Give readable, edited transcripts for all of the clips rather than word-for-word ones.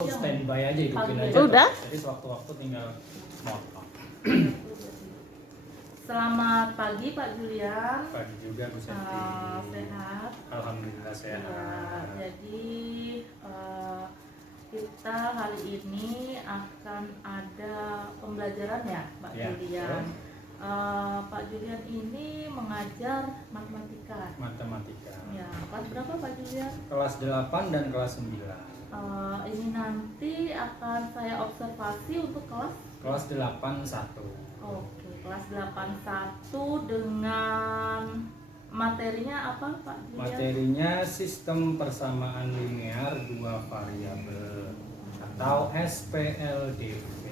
Standby aja, hidupin aja. Udah? Jadi sewaktu-waktu tinggal motong. Selamat pagi Pak Julian. Pagi juga Bu Seti. Sehat. Alhamdulillah sehat. Ya, jadi kita hari ini akan ada pembelajaran ya Pak Ya, Julian. Pak Julian ini mengajar matematika. Matematika. Ya, kelas berapa Pak Julian? Kelas 8 dan kelas 9. Ini nanti akan saya observasi untuk kelas. Kelas 81. Oke, kelas 81 dengan materinya apa Pak Julian? Materinya sistem persamaan linear dua variabel atau SPLDV.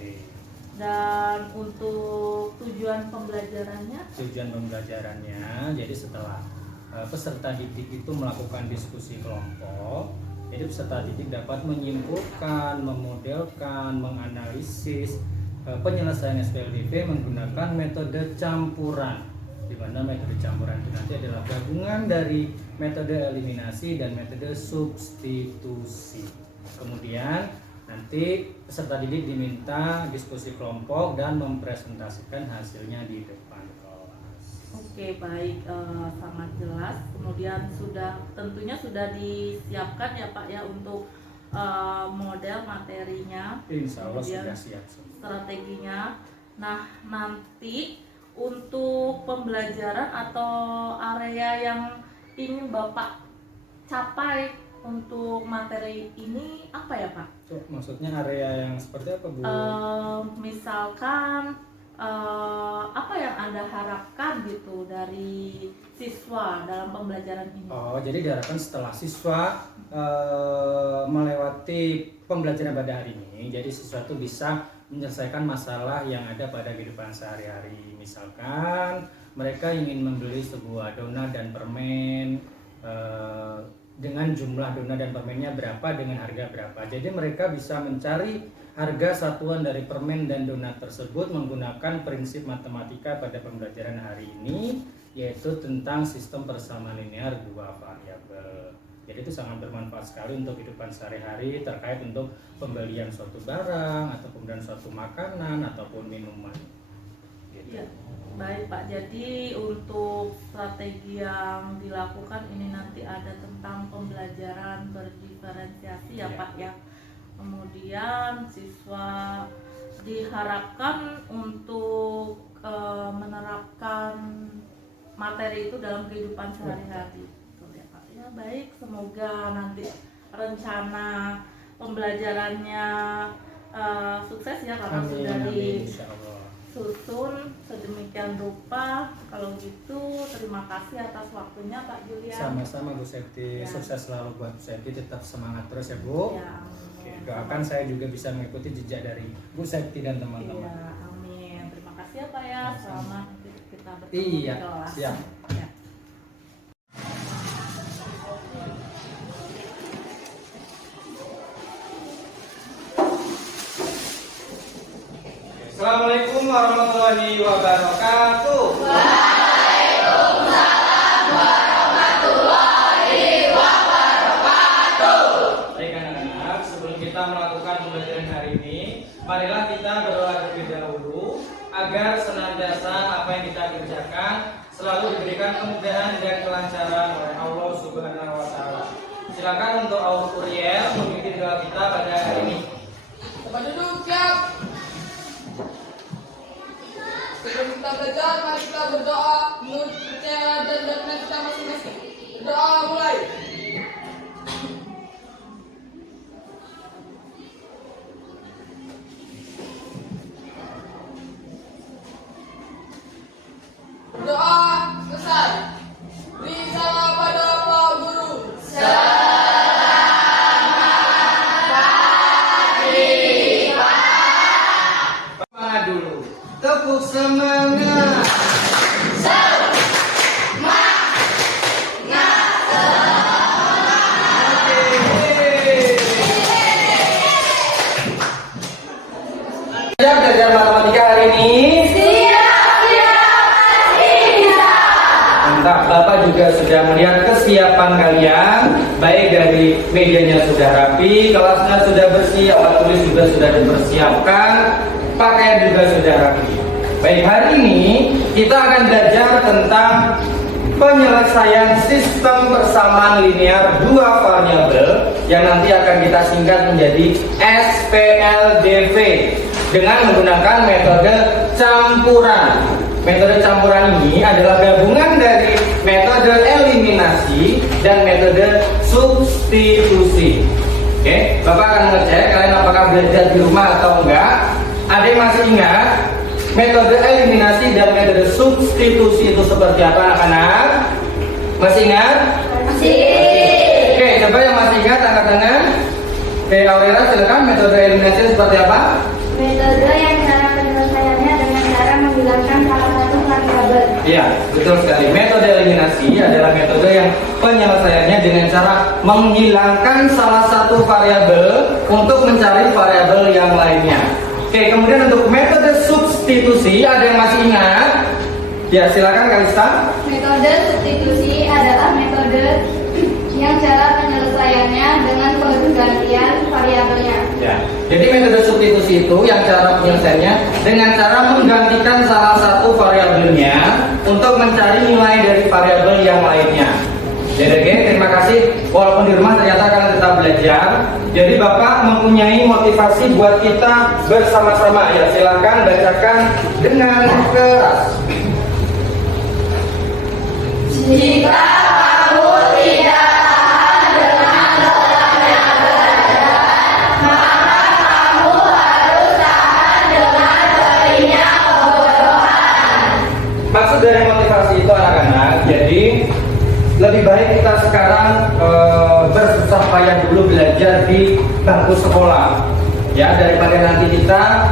Dan untuk tujuan pembelajarannya? Tujuan pembelajarannya, jadi setelah peserta didik itu melakukan diskusi kelompok, jadi peserta didik dapat menyimpulkan, memodelkan, menganalisis penyelesaian SPLDV menggunakan metode campuran, di mana metode campuran itu nanti adalah gabungan dari metode eliminasi dan metode substitusi. Kemudian nanti peserta didik diminta diskusi kelompok dan mempresentasikan hasilnya di depan kelas. Oke, baik, sangat jelas. Kemudian tentunya sudah disiapkan ya Pak ya untuk model materinya. Insya Allah Kemudian sudah siap semua. strateginya. Nah, nanti untuk pembelajaran atau area yang ingin Bapak capai untuk materi ini apa ya Pak? Maksudnya area yang seperti apa Bu? Misalkan apa yang Anda harapkan gitu dari siswa dalam pembelajaran ini? Oh, jadi diharapkan setelah siswa melewati pembelajaran pada hari ini, jadi siswa itu bisa menyelesaikan masalah yang ada pada kehidupan sehari-hari. Misalkan mereka ingin membeli sebuah donat dan permen, dengan jumlah donat dan permennya berapa dengan harga berapa. Jadi mereka bisa mencari harga satuan dari permen dan donat tersebut menggunakan prinsip matematika pada pembelajaran hari ini, yaitu tentang sistem persamaan linear dua variabel. Jadi itu sangat bermanfaat sekali untuk kehidupan sehari-hari terkait untuk pembelian suatu barang atau pembelian suatu makanan ataupun minuman. Gitu. Ya, baik Pak. Jadi untuk strategi yang dilakukan ini nanti ada tentang pembelajaran berdiferensiasi ya Pak ya. Kemudian siswa diharapkan untuk menerapkan materi itu dalam kehidupan sehari-hari. Betul ya Pak. Ya baik, semoga nanti rencana pembelajarannya sukses ya karena sudah disusun sedemikian rupa. Kalau gitu terima kasih atas waktunya Pak Julian. Sama-sama Bu Septi, Ya. sukses selalu buat Bu Septi, tetap semangat terus ya Bu. Ya, Oke, doakan saya juga bisa mengikuti jejak dari Bu Septi dan teman-teman. Iya, amin. Terima kasih ya Pak ya. Selamat kita bertemu Iya, di kelas. siap. Ya. Assalamualaikum warahmatullahi wabarakatuh. Waalaikumsalam warahmatullahi wabarakatuh. Baik anak-anak, sebelum kita melakukan pembelajaran hari ini, marilah kita berdoa terlebih dahulu agar senantiasa apa yang kita kerjakan selalu diberikan kemudahan dan kelancaran oleh Allah Subhanahu wa taala. Silakan untuk Aul Uriel memimpin doa kita pada hari ini. Tempat duduk siap. Sebelum kita belajar, mari kita berdoa menurut percaya dan dogma kita masing-masing. Berdoa mulai. Berdoa selesai. Beri salam pada Pak Guru. Dulu tepuk semangat. juga sudah melihat kesiapan kalian, baik dari mejanya sudah rapi, kelasnya sudah bersih, alat tulis juga sudah dipersiapkan, pakaian juga sudah rapi. Baik, hari ini kita akan belajar tentang penyelesaian sistem persamaan linear dua variabel yang nanti akan kita singkat menjadi SPLDV dengan menggunakan metode campuran. Metode campuran ini adalah gabungan dari metode eliminasi dan metode substitusi. Oke, Bapak akan ngecek kalian apakah belajar di rumah atau enggak. Ada yang masih ingat metode eliminasi dan metode substitusi itu seperti apa, anak-anak? Masih ingat? Masih. Oke, coba yang masih ingat angkat tangan. Oke, Aurela silakan, metode eliminasi seperti apa? Metode yang cara penyelesaiannya dengan cara menghilangkan salah satu variabel. Iya, betul sekali. Metode eliminasi adalah metode yang penyelesaiannya dengan cara menghilangkan salah satu variabel untuk mencari variabel yang lainnya. Oke, kemudian untuk metode substitusi, ada yang masih ingat? Ya, silakan Kalista. Metode substitusi adalah metode yang cara penyelesaiannya dengan penggantian variabelnya. Ya, jadi metode substitusi itu yang cara penyelesaiannya dengan cara menggantikan salah satu variabelnya untuk mencari nilai dari variabel yang lainnya. Jadi oke, terima kasih. Walaupun di rumah ternyata kalian tetap belajar. Jadi Bapak mempunyai motivasi buat kita bersama-sama. Ya, silakan bacakan dengan keras. Jika kamu tidak tahan dengan lelahnya belajar, maka kamu harus tahan dengan perihnya kebodohan. Maksud dari motivasi itu anak-anak, jadi lebih baik kita sekarang bersusah payah dulu belajar di bangku sekolah, ya, daripada nanti kita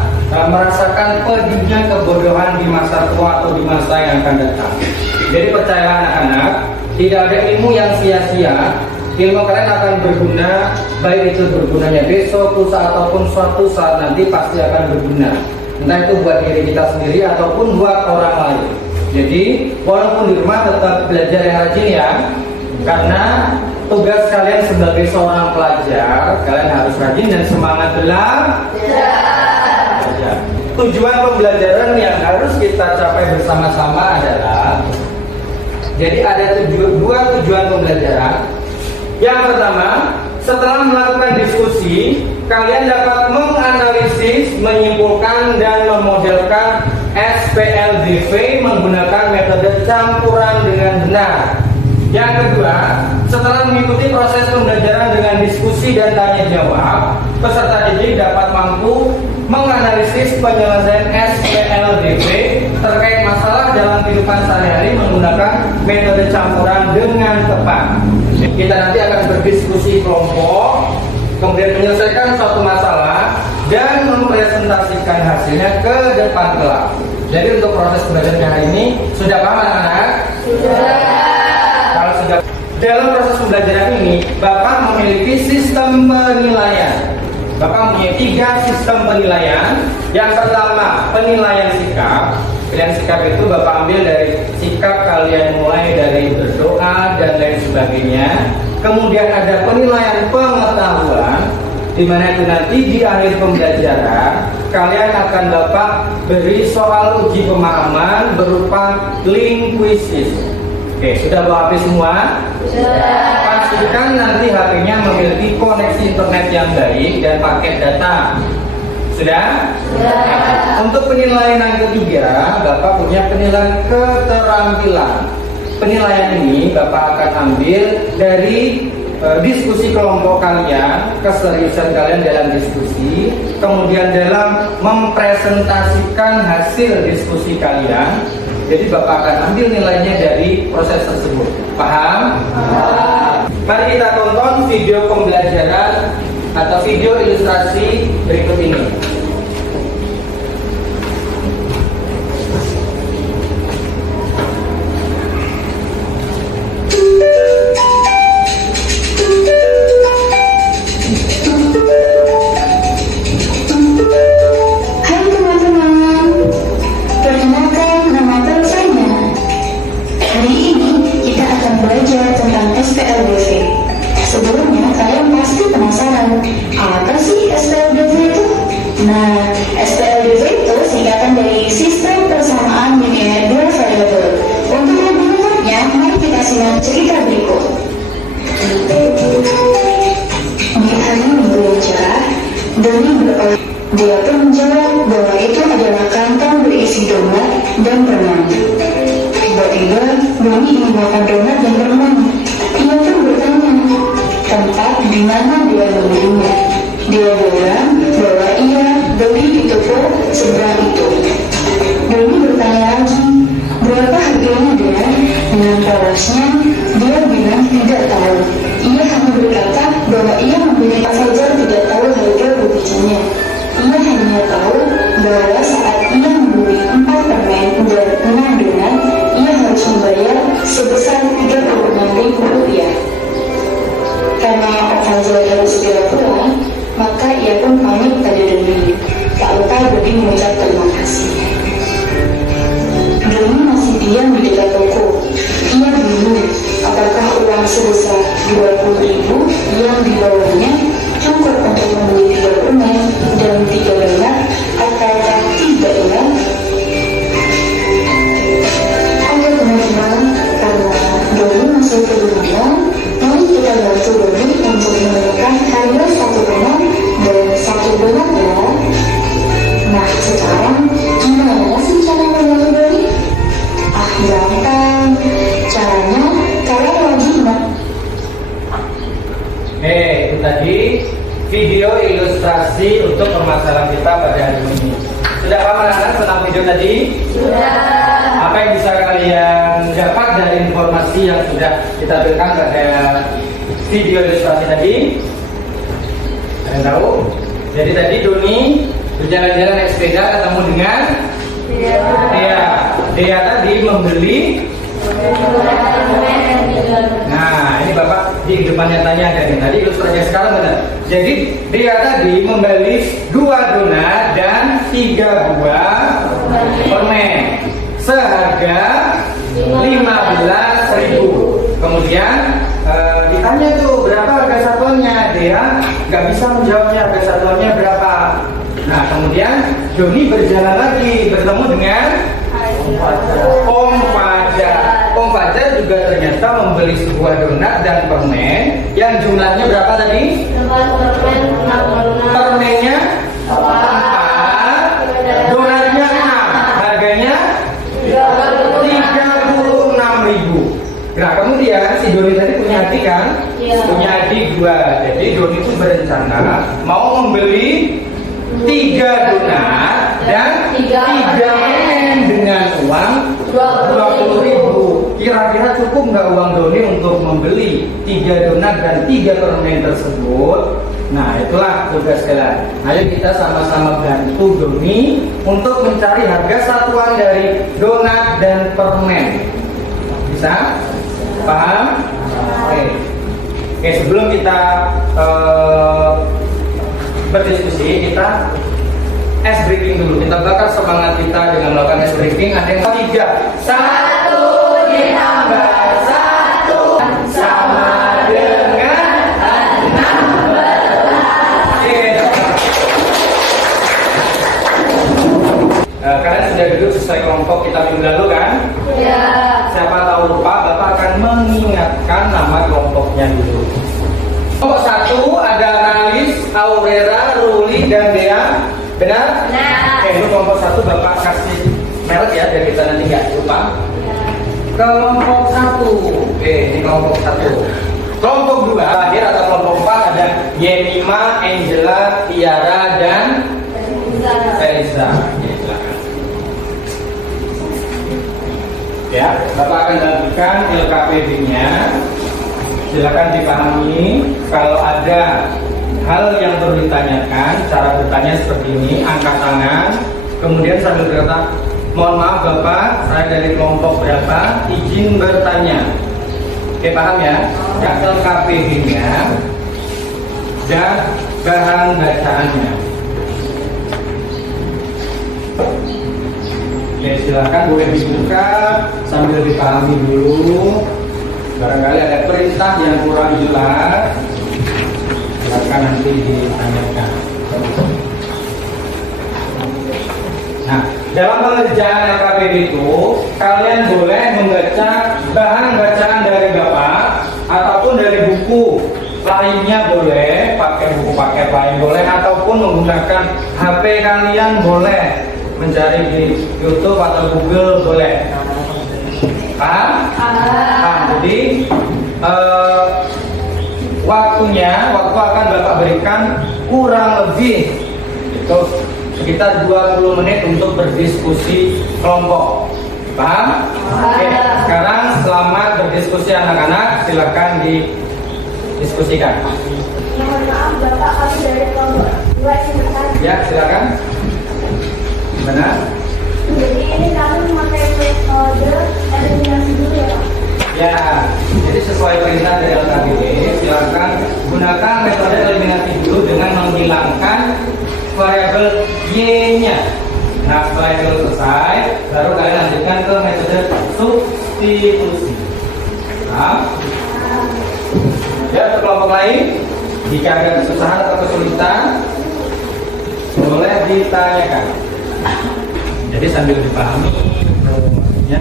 merasakan pedihnya kebodohan di masa tua atau di masa yang akan datang. Jadi percayalah anak-anak, tidak ada ilmu yang sia-sia. Ilmu kalian akan berguna, baik itu bergunanya besok, lusa ataupun suatu saat nanti pasti akan berguna. Entah itu buat diri kita sendiri ataupun buat orang lain. Jadi walaupun di rumah tetap belajar yang rajin ya, karena tugas kalian sebagai seorang pelajar, kalian harus rajin dan semangat belajar. Tujuan pembelajaran yang harus kita capai bersama-sama adalah, jadi ada dua tujuan pembelajaran. Yang pertama, setelah melakukan diskusi, kalian dapat menganalisis, menyimpulkan dan memodelkan SPLDV menggunakan metode campuran dengan benar. Yang kedua, setelah mengikuti proses pembelajaran dengan diskusi dan tanya jawab, peserta didik dapat mampu menganalisis penyelesaian SPLDV terkait masalah dalam kehidupan sehari-hari menggunakan metode campuran dengan tepat. Kita nanti akan berdiskusi kelompok, kemudian menyelesaikan suatu masalah dan mempresentasikan hasilnya ke depan kelas. Jadi untuk proses pembelajaran hari ini sudah paham anak-anak? Sudah. Kalau sudah, dalam proses pembelajaran ini Bapak memiliki sistem penilaian. Bapak mempunyai 3 sistem penilaian. Yang pertama, penilaian sikap. Penilaian sikap itu Bapak ambil dari sikap kalian mulai dari berdoa dan lain sebagainya. Kemudian ada penilaian pengetahuan, di mana itu nanti di akhir pembelajaran kalian akan Bapak beri soal uji pemahaman berupa link quizzes. Oke, sudah bawa HP semua? Sudah. Pastikan nanti HP-nya memiliki koneksi internet yang baik dan paket data. Sudah? Sudah. Untuk penilaian yang ketiga, Bapak punya penilaian keterampilan. Penilaian ini Bapak akan ambil dari diskusi kelompok kalian, keseriusan kalian dalam diskusi, kemudian dalam mempresentasikan hasil diskusi kalian. Jadi Bapak akan ambil nilainya dari proses tersebut. Paham? Paham. Mari kita tonton video pembelajaran atau video ilustrasi berikut ini. Hari ini kita akan tiba-tiba Doni ingin makan donat dan permen. Ia pun bertanya tempat di mana dia membelinya. Dia bilang bahwa ia beli di toko seberang itu. Doni bertanya lagi, berapa harganya dia? Dengan polosnya, dia bilang tidak tahu. Ia hanya berkata bahwa ia mempunyai Fajar tidak tahu harga bibitnya. Ia hanya tahu bahwa saat ia membeli 4 permen dan 6 donat, ia harus membayar sebesar Rp36.000. Karena Fajar harus segera pulang, maka ia pun pamit pada Doni. Tak lupa Doni mengucap terima kasih. Doni masih diam di dekat toko. Ia bingung apakah uang sebesar 20.000 yang dibawanya cukup untuk membeli 3 permen dan 3 donat ataukah tidak ya? Oke teman-teman, karena Doni masih kebingungan, mari kita bantu Doni untuk menemukan harga 1 permen dan 1 donat ya. Nah sekarang gimana sih cara membantu Doni? Gampang. Caranya kalian wajib. Itu tadi video ilustrasi untuk permasalahan kita pada hari ini. Sudah paham anak-anak tentang video tadi? Sudah. Apa yang bisa kalian dapat dari informasi yang sudah kita berikan pada video ilustrasi tadi? Kalian tahu? Jadi tadi Doni berjalan-jalan naik sepeda ketemu dengan Dea tadi membeli. Nah, ini Bapak di depan nyatanya ada nih. Tadi ilustrasinya sekarang benar. Jadi dia tadi membeli 2 donat dan 3 buah permen seharga 15.000. Kemudian ditanya tuh berapa harga satuannya. Dia nggak bisa menjawabnya harga satuannya berapa. Nah, kemudian Doni berjalan lagi bertemu dengan Om Fajar. Om Fajar juga ternyata membeli sebuah donat dan permen yang jumlahnya berapa tadi? Permennya 4, donatnya 6, harganya 36.000. Nah kemudian si Doni tadi punya adik kan? Punya adik 2. Jadi Doni itu berencana mau membeli 3 donat dan 3 permen dengan uang 20.000. Kira-kira cukup nggak uang Doni untuk membeli 3 donat dan 3 permen tersebut? Nah itulah tugas kalian. Ayo kita sama-sama bantu Doni untuk mencari harga satuan dari donat dan permen. Bisa? Paham? Oke, sebelum kita berdiskusi, kita ice breaking dulu. Kita bakar semangat kita dengan melakukan ice breaking. Ada yang 3. 1 ditambah 1 sama dengan 16. Kalian sudah duduk sesuai kelompok kita minggu lalu kan? Ya. Siapa tahu lupa, Bapak akan mengingatkan nama kelompoknya dulu. Kelompok 1 ada Nalis, Aurera, Ruli, dan Dea. Benar? Benar. Oke, itu kelompok 1 Bapak kasih merek ya, biar kita nanti nggak lupa. Kelompok 1. Oke, ini kelompok 1. Kelompok 2 akhir atau kelompok 4 ada Yemima, Angela, Tiara, dan Feliza. Ya, Bapak akan lanjutkan LKPD-nya. Silakan dipahami. Kalau ada hal yang perlu ditanyakan, cara bertanya seperti ini, angkat tangan, kemudian sambil berkata, mohon maaf Bapak, saya dari kelompok berapa, izin bertanya. Oke, paham ya? LKPD-nya dan bahan bacaannya. Oke, silakan boleh dibuka sambil dipahami dulu. Barangkali ada perintah yang kurang jelas, silakan nanti ditanyakan. Nah, dalam pengerjaan LKPD itu, kalian boleh membaca bahan bacaan dari Bapak ataupun dari buku lainnya boleh, pakai buku paket lain boleh, ataupun menggunakan HP kalian boleh, mencari di YouTube atau Google boleh. Paham? Paham. Jadi waktu akan Bapak berikan kurang lebih itu sekitar 20 menit untuk berdiskusi kelompok. Paham? Oke, sekarang selamat berdiskusi anak-anak, silakan didiskusikan. Mohon maaf Bapak, kami dari kelompok 2 silakan. Ya, silakan. Mana? Jadi ini kami memakai metode eliminasi dulu ya Pak. Ya, jadi sesuai perintah dari LKPD, silakan gunakan metode eliminasi dulu dengan menghilangkan variabel y-nya. Nah, setelah itu selesai, baru kalian lanjutkan ke metode substitusi. Nah, ya, untuk kelompok lain, jika ada kesusahan atau kesulitan, boleh ditanyakan. Jadi sambil dipahami, maksudnya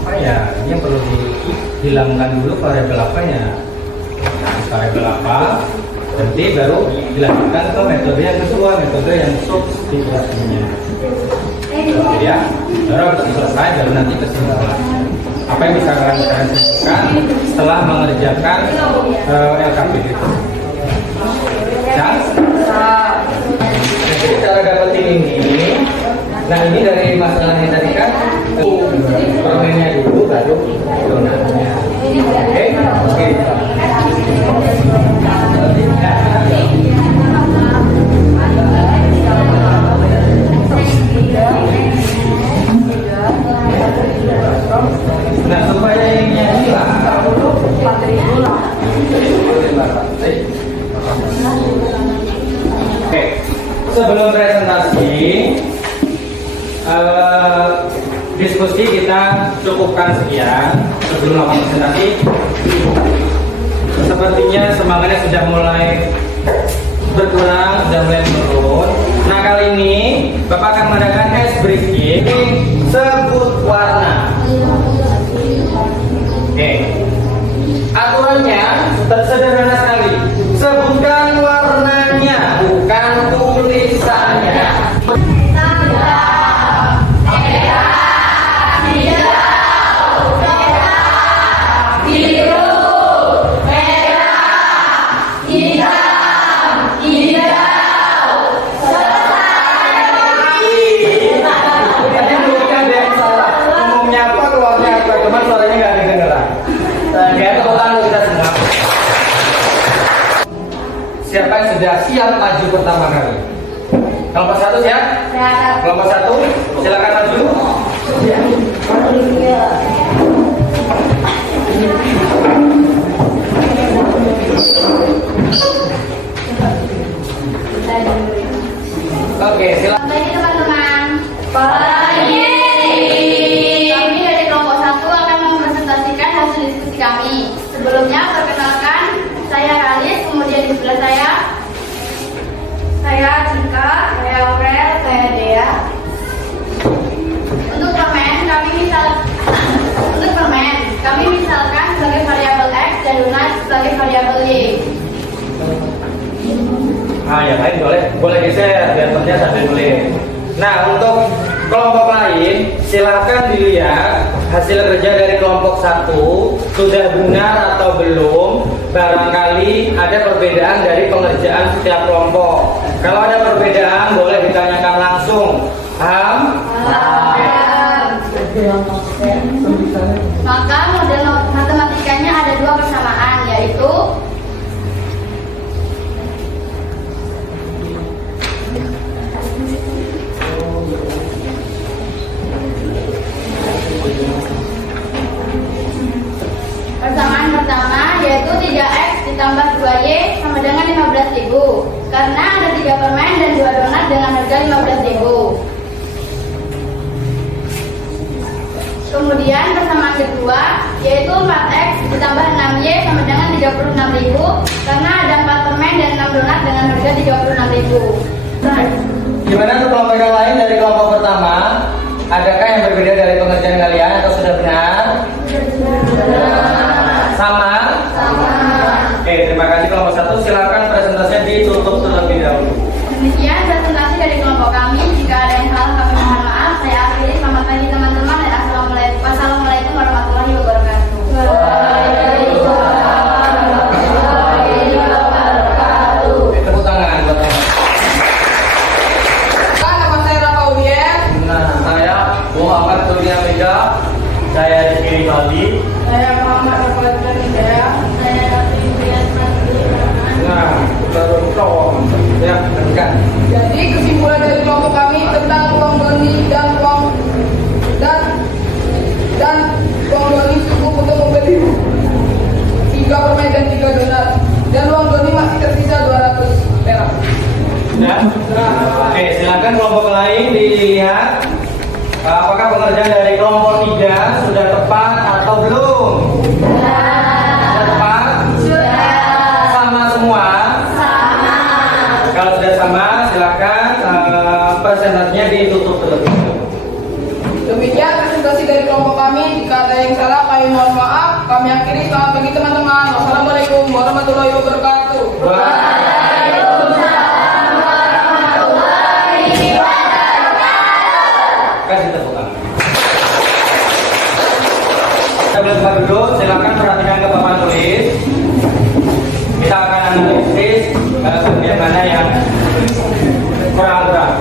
apa ya, ini yang perlu dihilangkan dulu variabel apa ya, variabel apa, nanti baru dilanjutkan ke metode yang kedua, metode yang substitusinya. Ya, baru habis selesai, baru nanti kesimpulan. Apa yang bisa kalian simpulkan setelah mengerjakan LKPD itu? Ya? Jadi cara dapetin ini, nah ini dari masalahnya tadi kan, permennya dulu baru donatnya. Oke, oke. Nah, supaya ini hilang, oke, sebelum presentasi, diskusi kita cukupkan sekian. Sebelum melakukan presentasi, sepertinya semangatnya sudah mulai berkurang, sudah mulai menurun. Nah, kali ini Bapak akan mengadakan ice breaking. Sebut warna. Oke, aturannya sederhana sekali. Sebutkan warnanya, bukan tulisannya. Siapa yang sudah siap maju pertama kali? Kelompok 1 siap? Siap. Kelompok 1, silakan maju. Oke, silakan. Selamat pagi teman-teman. Pagi. Kami dari kelompok 1 akan mempresentasikan hasil diskusi kami. Sebelumnya perkenalkan, saya Ralis, kemudian di sebelah saya Cika, saya Aurel, saya Dea. Untuk permen kami misalkan sebagai variabel X dan donat sebagai variabel Y. Yang lain boleh geser biar terlihat sambil nulis. Nah, untuk kelompok lain silahkan dilihat hasil kerja dari kelompok 1 sudah benar atau belum. Barangkali ada perbedaan dari pengerjaan setiap kelompok. Kalau ada perbedaan boleh ditanyakan langsung. Paham? Maka model matematikanya ada 2 persamaan, yaitu persamaan pertama yaitu 3x ditambah 2y sama dengan 15.000, karena ada 3 permen dan 2 donat dengan harga 15.000. Kemudian persamaan kedua yaitu 4x ditambah 6y sama dengan 36.000, karena ada 4 permen dan 6 donat dengan harga 36.000. Gimana untuk kelompok yang lain dari kelompok pertama? Adakah yang berbeda dari pengerjaan kalian atau sudah benar? Sama? Oke, terima kasih kelompok 1. Silakan presentasinya ditutup terlebih dahulu. Demikian presentasi dari kelompok kami. Jika ada yang salah kami mohon maaf. Saya akhiri. Selamat pagi teman-teman dan wassalamualaikum Ali. Saya Muhammad Rafael Hidayah. Saya Rindian Nasri. Nah, terus ya, kan. Jadi kesimpulan dari kelompok kami tentang uang doni dan uang doni cukup untuk membeli 3 permen dan 3 donat, dan uang doni masih tersisa 200 perak. Ya. Oke, silakan kelompok lain dilihat apakah pengerjaan dari kelompok 3 sudah tepat atau belum? Sudah tepat? Sama semua? Kalau sudah sama, silakan persentasenya ditutup terlebih dahulu. Demikian presentasi dari kelompok kami. Jika ada yang salah, kami mohon maaf. Kami akhiri. Selamat pagi teman-teman. Wassalamualaikum warahmatullahi wabarakatuh. Kasih tepuk tangan. Sebelum kita duduk, silakan perhatikan ke papan tulis. Kita akan analisis bagian mana yang kurang.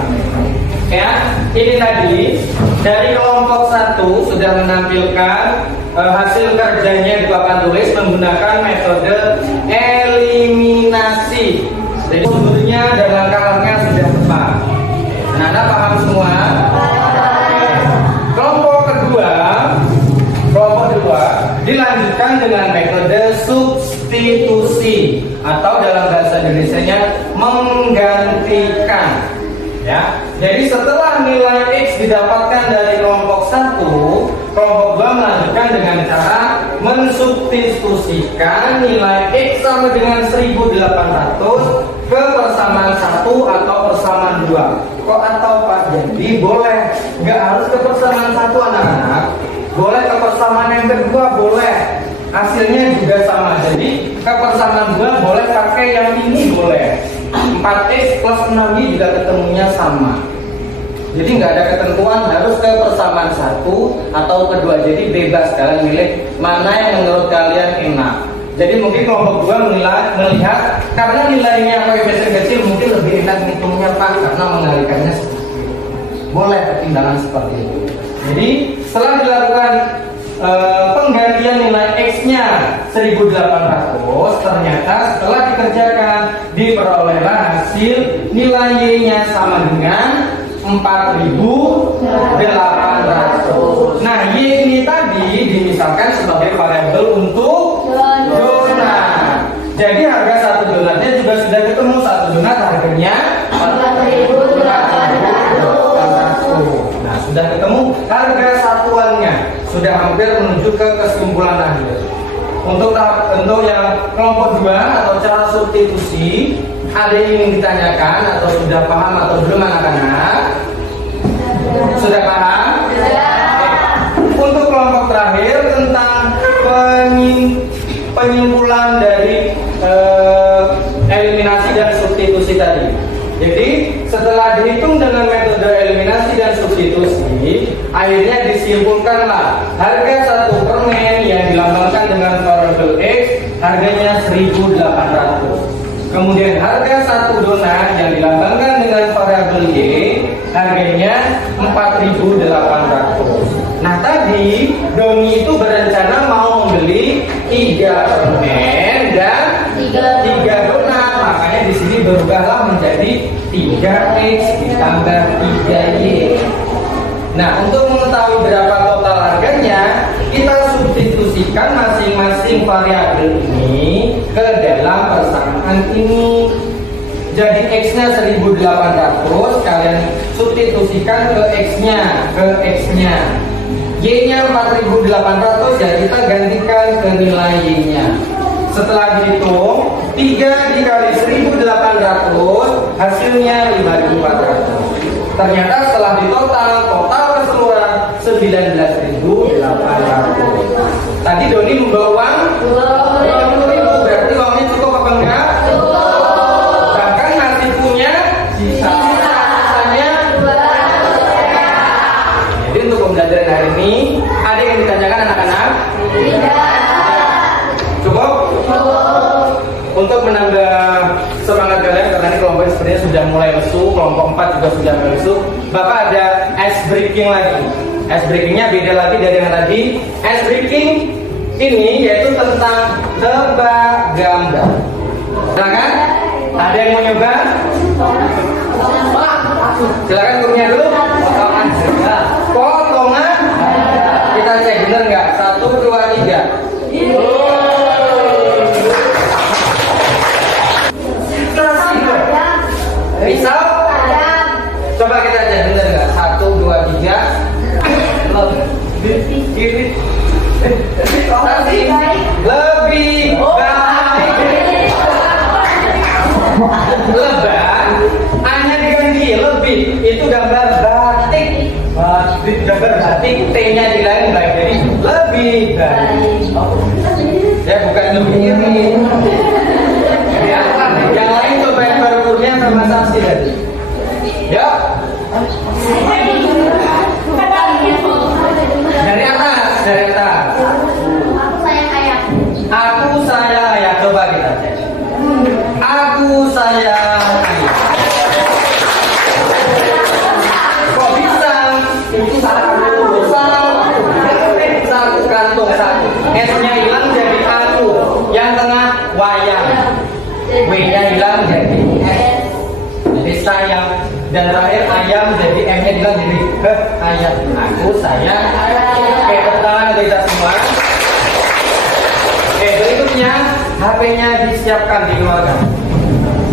Ya, ini tadi dari kelompok 1 sudah menampilkan hasil kerjanya di papan tulis menggunakan metode eliminasi. Jadi sebenarnya dan langkah-langkah sudah tepat. Anda paham semua? Kelompok kedua dilanjutkan dengan metode substitusi atau dalam bahasa Indonesianya menggantikan. Ya, jadi setelah nilai X didapatkan dari kelompok 1, kelompok 2 melanjutkan dengan cara mensubstitusikan nilai X sama dengan 1800 ke persamaan 1 atau persamaan 2. Kok atau Pak? Jadi boleh, nggak harus ke persamaan 1 anak-anak, boleh ke persamaan yang kedua boleh. Hasilnya juga sama. Jadi ke persamaan 2 boleh pakai yang ini boleh. 4x plus 6y juga ketemunya sama. Jadi nggak ada ketentuan harus ke persamaan 1 atau kedua. Jadi bebas kalian milih mana yang menurut kalian enak. Jadi mungkin kelompok 2 melihat karena nilainya koefisien kecil mungkin lebih enak ngitungnya Pak karena mengalihkannya sedikit. Boleh pertimbangan seperti itu. Jadi setelah dilakukan penggantian nilai X-nya 1800, ternyata setelah dikerjakan diperolehlah hasil nilai Y-nya sama dengan 4800. Nah, Y ini tadi dimisalkan sebagai variabel untuk donat. Jadi harga satu donatnya juga sudah ketemu. Satu donat harganya 4800. Nah, sudah ketemu harga satuannya. Sudah hampir menuju ke kesimpulan akhir. Untuk yang kelompok 2 atau cara substitusi, ada yang ingin ditanyakan atau sudah paham atau belum anak-anak? Sudah paham? Untuk kelompok terakhir tentang penyimpulan dari eliminasi dan substitusi tadi. Jadi setelah dihitung dengan metode eliminasi dan substitusi, akhirnya disimpulkanlah harga satu permen yang dilambangkan dengan variabel X harganya 1800. Kemudian harga satu donat yang dilambangkan dengan variabel Y harganya 4800. Nah tadi Doni itu berencana mau membeli 3 permen dan 3 donat, makanya di sini berubahlah menjadi 3X ditambah 3Y. Nah, untuk mengetahui berapa total harganya, kita substitusikan masing-masing variabel ini ke dalam persamaan ini. Jadi X-nya 1800, kalian substitusikan ke X-nya. Y-nya 4800, ya kita gantikan ke nilai Y-nya. Setelah dihitung, 3 dikali 1800 hasilnya 5400. Ternyata setelah total keseluruhan 19.800. Tadi Doni membawa uang 20.000, berarti uangnya cukup apa enggak? Bahkan masih punya sisanya 200. Jadi untuk pembelajaran hari ini ada yang ditanyakan anak-anak? Cukup? Untuk menambah semangat kalian karena ini kelompok sebenarnya sudah mulai lesu, kelompok 4 juga sudah mulai lesu. Bapak ada ice breaking lagi. Ice breakingnya beda lagi dari yang tadi. Ice breaking ini yaitu tentang tebak gambar. Silakan. Ada yang mau nyoba? Silakan gurunya dulu. Potongan. Potongan. Kita cek bener nggak? 1, 2, 3. Pisau? Coba kita cek bener nggak? 1, 2, 3. Lebih baik. Lebar hanya diganti lebih, itu gambar batik. Gambar batik, T-nya dilain baik, jadi lebih baik. Ya bukan lebih ini. Ya, yang lain coba yang berkurnya sama saksi tadi. Ya. Dari atas, dari atas. Aku sayang ayah. Coba kita cek. Aku sayang ayah. Kok bisa? Itu salah. Satu kantung satu. S-nya hilang jadi aku. Yang tengah wayang. W-nya hilang jadi S. Jadi sayang. Dan terakhir ayam jadi M-nya hilang jadi ayam. Aku sayang. Oke, tepuk tangan untuk kita semua. Oke, berikutnya HP-nya disiapkan di keluarga.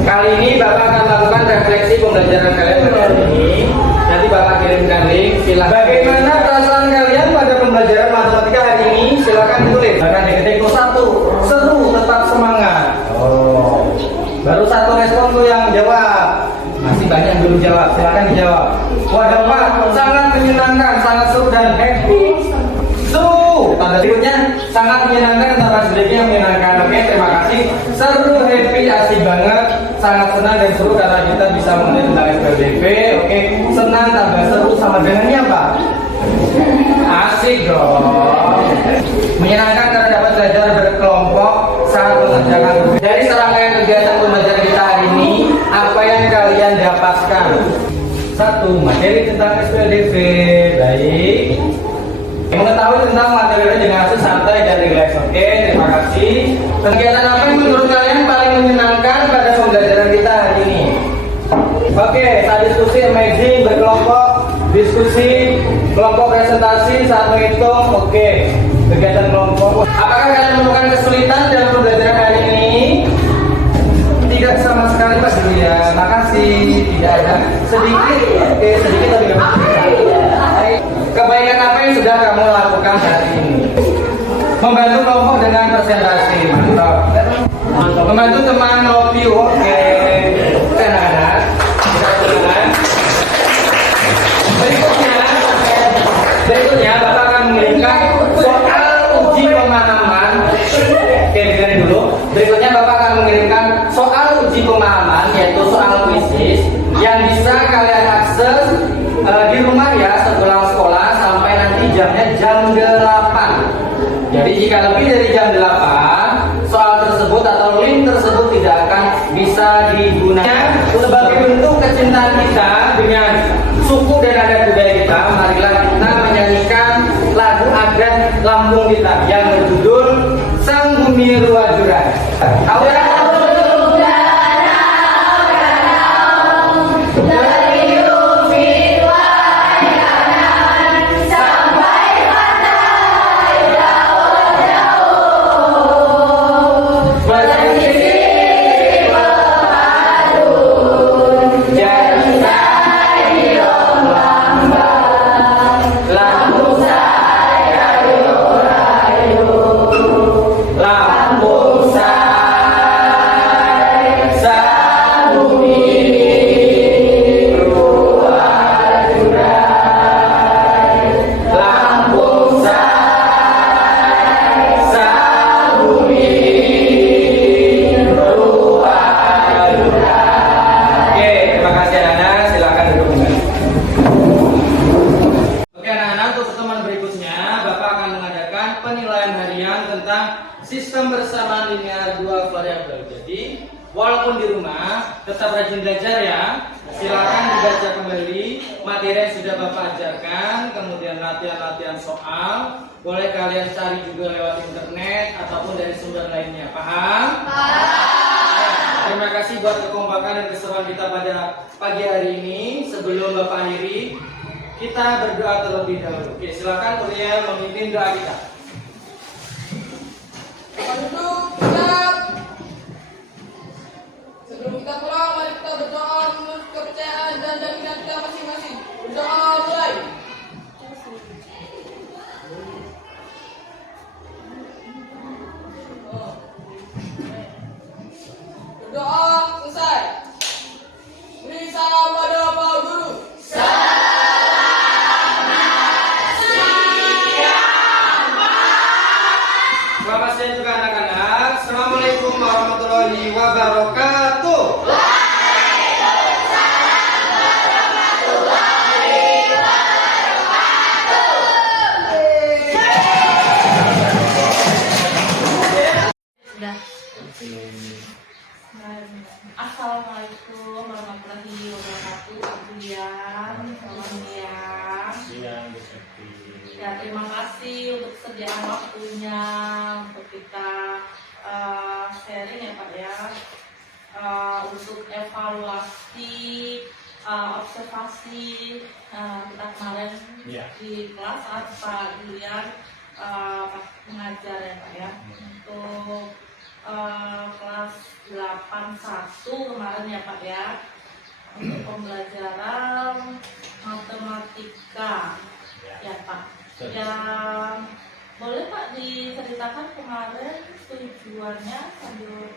Kali ini Bapak akan lakukan refleksi pembelajaran kalian pada hari ini. Nanti Bapak kirimkan link. Silakan. Bagaimana perasaan kalian pada pembelajaran matematika hari ini? Silakan ditulis. Bahkan diketik 1. Seru, tetap semangat. Oh. Baru 1 respon tuh yang jawab. Masih banyak yang belum jawab. Silakan dijawab. Wadah Pak, sangat menyenangkan, sangat seru dan happy. Seru. Tanda berikutnya sangat menyenangkan, tanpa sedikit yang menyenangkan. Oke, terima kasih. Seru, happy, asik banget, sangat senang dan seru karena kita bisa mengenai tentang SPLDP. Oke, senang tambah seru sama dengannya Pak. Asik dong. Menyenangkan karena dapat belajar berkelompok saat mengerjakan. Dari serangkaian kegiatan pembelajaran kita hari ini, apa yang kalian dapatkan? 1. Materi tentang SPLDP. Baik. Mengetahui tentang materi dengan hasil santai dan rileks. Oke, terima kasih. Kegiatan apa yang menurut kalian paling menyenangkan pada pembelajaran kita hari ini? Oke, saat diskusi amazing, berkelompok, diskusi, kelompok presentasi, saat menghitung. Oke, kegiatan kelompok. Apakah kalian menemukan kesulitan dalam pembelajaran hari ini? Tidak sama sekali Pak Julia. Makasih. Tidak ada. Sedikit. Oke, sedikit tapi nggak besar. Kebaikan apa yang sudah kamu lakukan hari ini? Membantu kelompok dengan presentasi. Mantap. Membantu teman ngopi. Oke. Anak-anak. Kita tuliskan. Berikutnya Bapak akan mengirimkan soal uji pemahaman. Oke, dengerin dulu. Berikutnya Bapak akan mengirimkan soal uji pemahaman, yaitu soal kuisis yang bisa kalian akses di rumah ya sepulang sekolah sampai nanti jamnya jam 8. Jadi jika lebih dari jam 8, soal tersebut atau link tersebut tidak akan bisa digunakan. Sebagai bentuk kecintaan kita dengan suku dan adat budaya kita, marilah kita menyanyikan lagu adat Lampung kita yang berjudul Sang Bumi Ruwajurai. Penilaian harian tentang sistem bersamaan linear 2 variabel. Jadi walaupun di rumah tetap rajin belajar ya. Silakan dibaca kembali materi yang sudah Bapak ajarkan, kemudian latihan-latihan soal. Boleh kalian cari juga lewat internet ataupun dari sumber lainnya. Paham? Terima kasih buat kekompakan dan keseruan kita pada pagi hari ini. Sebelum Bapak akhiri, kita berdoa terlebih dahulu. Oke, silakan Uriel memimpin doa kita. Sebelum kita pulang, mari kita berdoa menurut kepercayaan dan keyakinan kita masing-masing. Berdoa mulai. Berdoa selesai. Beri salam pada Pak Guru. Selamat siang juga anak-anak. Assalamualaikum warahmatullahi wabarakatuh. Sudah. Assalamualaikum warahmatullahi wabarakatuh. Kemudian selamat siang. Siang, Bu Septi. Ya, terima kasih untuk kesediaan waktunya untuk kita sharing ya Pak ya. Untuk evaluasi observasi kita kemarin Ya. di kelas saat Pak Julian mengajar ya Pak ya. Untuk kelas 81 kemarin ya Pak ya, untuk pembelajaran matematika ya Pak. Yang boleh Pak diceritakan kemarin tujuannya sambil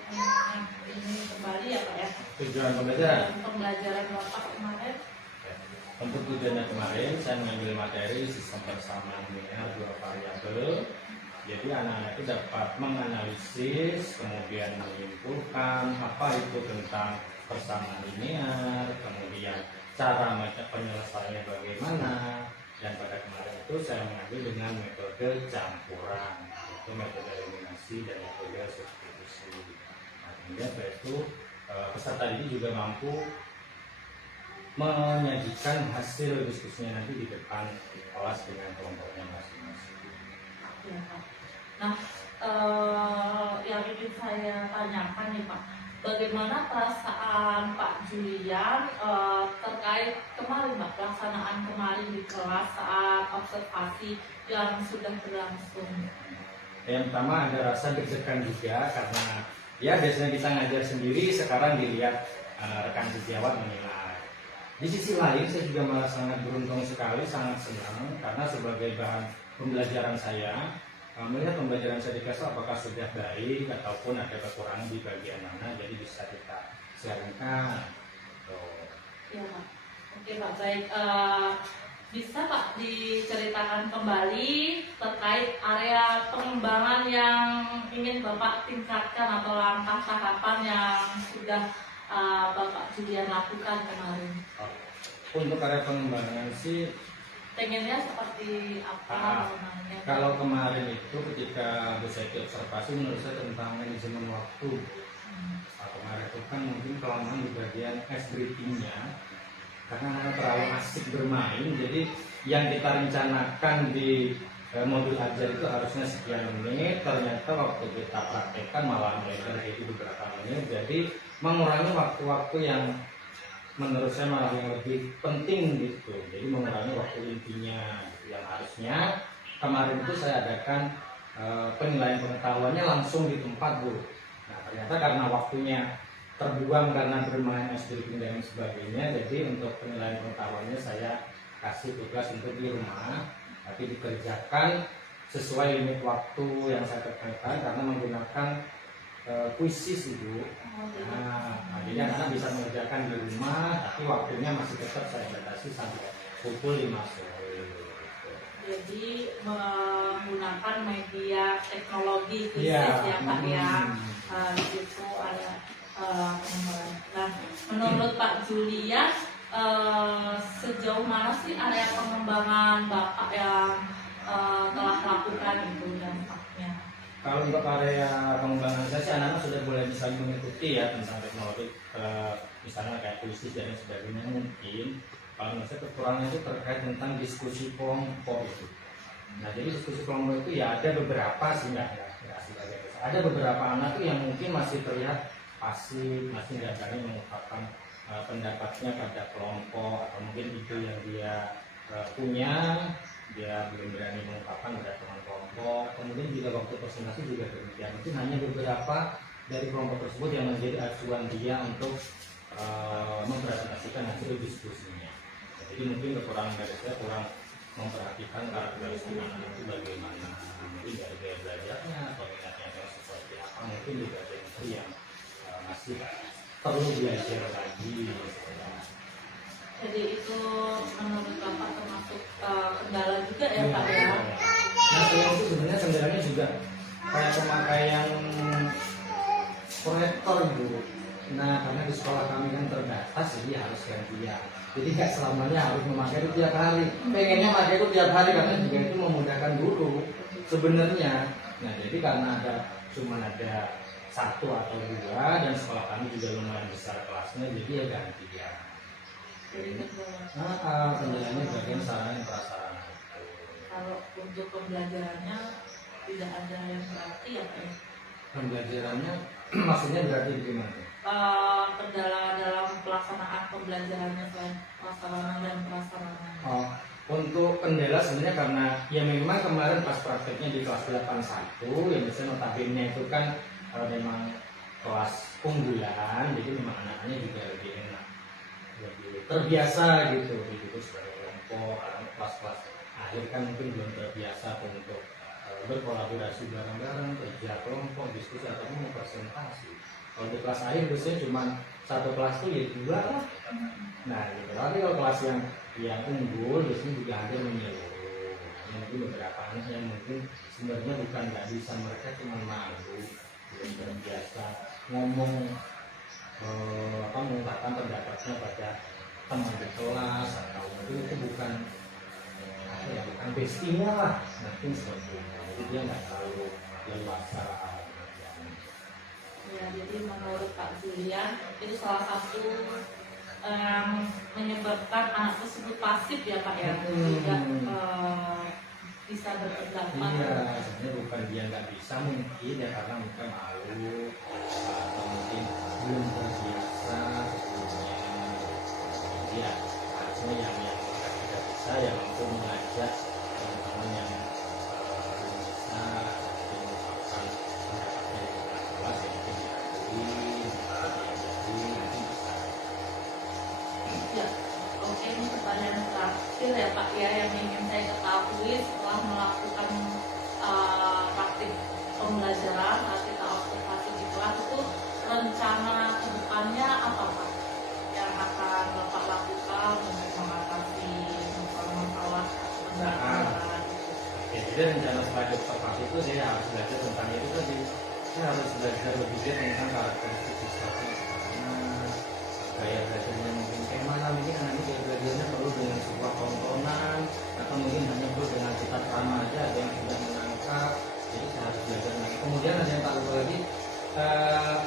ini kembali ya Pak ya. Tujuan pembelajaran. Pembelajaran Bapak kemarin. Untuk tujuannya kemarin saya mengambil materi sistem persamaan linear dua variabel. Jadi anak-anak itu dapat menganalisis, kemudian menyimpulkan apa itu tentang persamaan linear, kemudian cara penyelesaiannya bagaimana. Dan pada kemarin itu saya mengambil dengan metode campuran, yaitu metode eliminasi dan metode substitusi. Nah, kemudian setelah itu peserta didik juga mampu menyajikan hasil diskusinya nanti di depan kelas dengan kelompoknya masing-masing. Ya, Pak. Nah, yang ingin saya tanyakan nih Pak, bagaimana perasaan Pak Julian terkait kemarin Pak, pelaksanaan kemarin di kelas saat observasi yang sudah berlangsung? Yang pertama ada rasa deg-degan juga karena ya biasanya kita ngajar sendiri, sekarang dilihat rekan sejawat menilai. Di sisi lain saya juga malah sangat beruntung sekali, sangat senang karena sebagai bahan pembelajaran saya melihat pembelajaran saya di kelas apakah sudah baik ataupun ada kekurangan di bagian mana, jadi bisa kita sharingkan. Ya Pak. Oke Pak, baik. Bisa Pak diceritakan kembali terkait area pengembangan yang ingin Bapak tingkatkan atau langkah tahapan yang sudah Bapak Julian lakukan kemarin? Untuk area pengembangan sih Pengennya seperti apa? kalau kemarin itu ketika saya observasi menurut saya tentang manajemen waktu. Kemarin itu kan mungkin kelamaan di bagian ice breaking-nya karena terlalu asik bermain, jadi yang kita rencanakan di modul ajar itu harusnya sekian menit, ternyata waktu kita praktekkan malah melebar jadi beberapa menit, jadi mengurangi waktu-waktu yang menurut saya malah yang lebih penting gitu, jadi mengurangi waktu intinya yang harusnya kemarin itu saya adakan penilaian pengetahuannya langsung di tempat Bu. Nah ternyata karena waktunya terbuang karena bermain ice breaking dan sebagainya, jadi untuk penilaian pengetahuannya saya kasih tugas untuk di rumah, tapi dikerjakan sesuai limit waktu yang saya tetapkan karena menggunakan kuisis Ibu. Nah, jadi anak-anak bisa mengerjakan di rumah, tapi waktunya masih tetap saya batasi sampai pukul 5 sore. Jadi menggunakan media teknologi kuisis ya Pak ya. Di situ ada pengembangan. Nah, menurut Pak Julian sejauh mana sih area pengembangan Bapak yang telah lakukan itu dampaknya? Kalau untuk area pengembangan saya sih anak-anak sudah mulai bisa mengikuti ya tentang teknologi, misalnya kayak tulis dan sebagainya. Mungkin kalau menurut saya kekurangan itu terkait tentang diskusi kelompok itu. Nah jadi diskusi kelompok itu ya ada beberapa sih ada beberapa anak tuh yang mungkin masih terlihat pasif, masih nggak berani mengungkapkan pendapatnya pada kelompok, atau mungkin ide yang dia punya dia belum berani mengungkapkan pada teman kelompok. Kemudian juga waktu presentasi juga demikian, mungkin hanya beberapa dari kelompok tersebut yang menjadi acuan dia untuk mempresentasikan hasil diskusinya. Jadi mungkin kekurangan dari saya kurang memperhatikan karakteristik anak itu bagaimana, mungkin dari gaya belajarnya atau minatnya seperti apa, mungkin juga ada yang masih perlu belajar lagi. Jadi itu menurut Bapak termasuk kendala juga ya Pak ya? Nah selain itu sebenarnya kendalanya juga kayak pemakaian proyektor Bu. Nah karena di sekolah kami kan terbatas, jadi harus gantian. Jadi nggak selamanya harus memakai itu tiap hari. Pengennya pakai itu tiap hari karena juga itu memudahkan guru sebenarnya. Nah jadi karena cuma ada 1 atau 2 dan sekolah kami juga lumayan besar kelasnya, jadi ya gantian. Jadi Kendalanya bagian sarana prasarana. kalau untuk pembelajarannya tidak ada yang berarti ya Pak ya? Pembelajarannya maksudnya berarti gimana? Kendala dalam pelaksanaan pembelajarannya selain prasarana dan prasarana. Oh, untuk kendala sebenarnya karena ya memang kemarin pas prakteknya di kelas 81 ya misalnya notabene itu kan memang kelas unggulan, jadi memang anak-anaknya juga lebih enak, lebih terbiasa gitu sebagai kelompok. Kelas-kelas akhir kan mungkin belum terbiasa untuk berkolaborasi bareng-bareng, kerja kelompok, diskusi atau mau presentasi. Kalau di kelas akhir biasanya cuma 1 kelas tuh ya 2 lah. Nah gitu. Tapi kalau kelas yang unggul biasanya juga ada menyeluruh. Mungkin beberapa anak yang mungkin sebenarnya bukan nggak bisa, mereka cuma malu, belum terbiasa ngomong mengungkapkan pendapatnya pada teman di kelas, atau mungkin itu bukan bestinya lah, mungkin seperti itu. Jadi dia nggak terlalu leluasa. Ya, jadi menurut Pak Julian itu salah satu menyebabkan anak tersebut pasif ya Pak ya, tidak bisa berpendapat. Iya, sebenarnya bukan dia nggak bisa, mungkin ya karena mungkin malu atau mungkin belum terbiasa sebelumnya. Jadi ya harusnya yang tidak bisa yang mampu mengajak teman-teman yang belum bisa mengungkapkan pendapatnya di kelas yang mungkin diakui atau diajari nanti bisa. Ya, oke, ini pertanyaan terakhir ya Pak ya yang ingin saya ketahui setelah melakukan praktik pembelajaran, kita observasi di kelas itu rencana kedepannya apa Pak yang akan Bapak lakukan untuk mengatasi masalah pembelajaran? Oke, jadi rencana setelah observasi itu saya harus belajar tentang itu tadi. Saya harus belajar lebih tentang karakteristik siswanya, gaya belajarnya mungkin kayak mana, mungkin anak ini gaya belajarnya perlu dengan sebuah tontonan atau mungkin hanya perlu dengan kita ceramah aja, ada yang sudah menangkap. Jadi saya harus belajar lagi. Kemudian ada yang tak lupa lagi,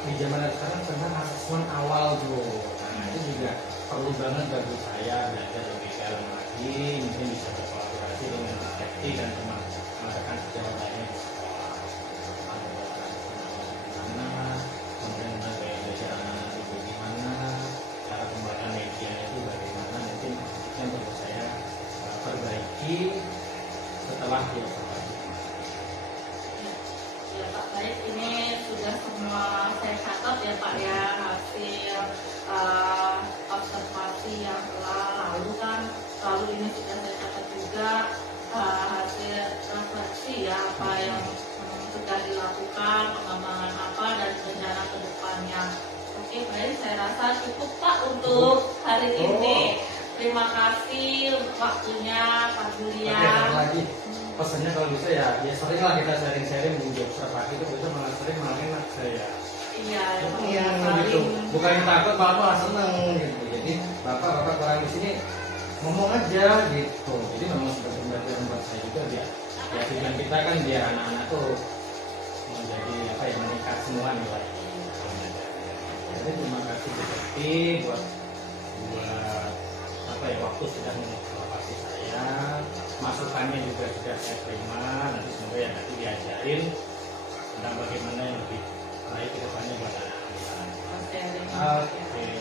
di zaman sekarang tentang asesmen awal tuh. Nah itu juga perlu banget bagi saya belajar lebih dalam lagi, mungkin bisa berkolaborasi dengan Sekti dan teman-teman rekan sejawat lainnya di sekolah. Kemudian gaya belajar anak-anak itu gimana, cara pembacaan medianya itu bagaimana, mungkin yang perlu saya perbaiki setelah diobservasi. Ya Pak, baik, ini sudah semua saya catat ya Pak ya, hasil observasi yang telah lalu kan, lalu ini sudah saya catat juga hasil refleksi ya apa yang sudah dilakukan, pengembangan apa dan rencana ke depannya. Oke baik, saya rasa cukup Pak untuk hari ini. Terima kasih untuk waktunya Pak Julian. Oke, lagi pesannya kalau bisa ya sering lah kita sharing-sharing di observasi itu, bisa malah sering malah enak saya. Iya, Gitu. Bukan yang takut malah seneng gitu. Jadi bapak kurang di sini ngomong aja gitu. Jadi memang sebagai pembelajaran buat saya juga ya tujuan kita kan biar anak-anak tuh ya meningkat semua nilai. Jadi terima kasih Bu Septi buat apa ya, waktu sudah mengobservasi saya, masukannya juga sudah saya terima. Nanti semoga yang nanti diajarin tentang bagaimana yang lebih baik ke depannya buat anak-anak. Oke. Oke.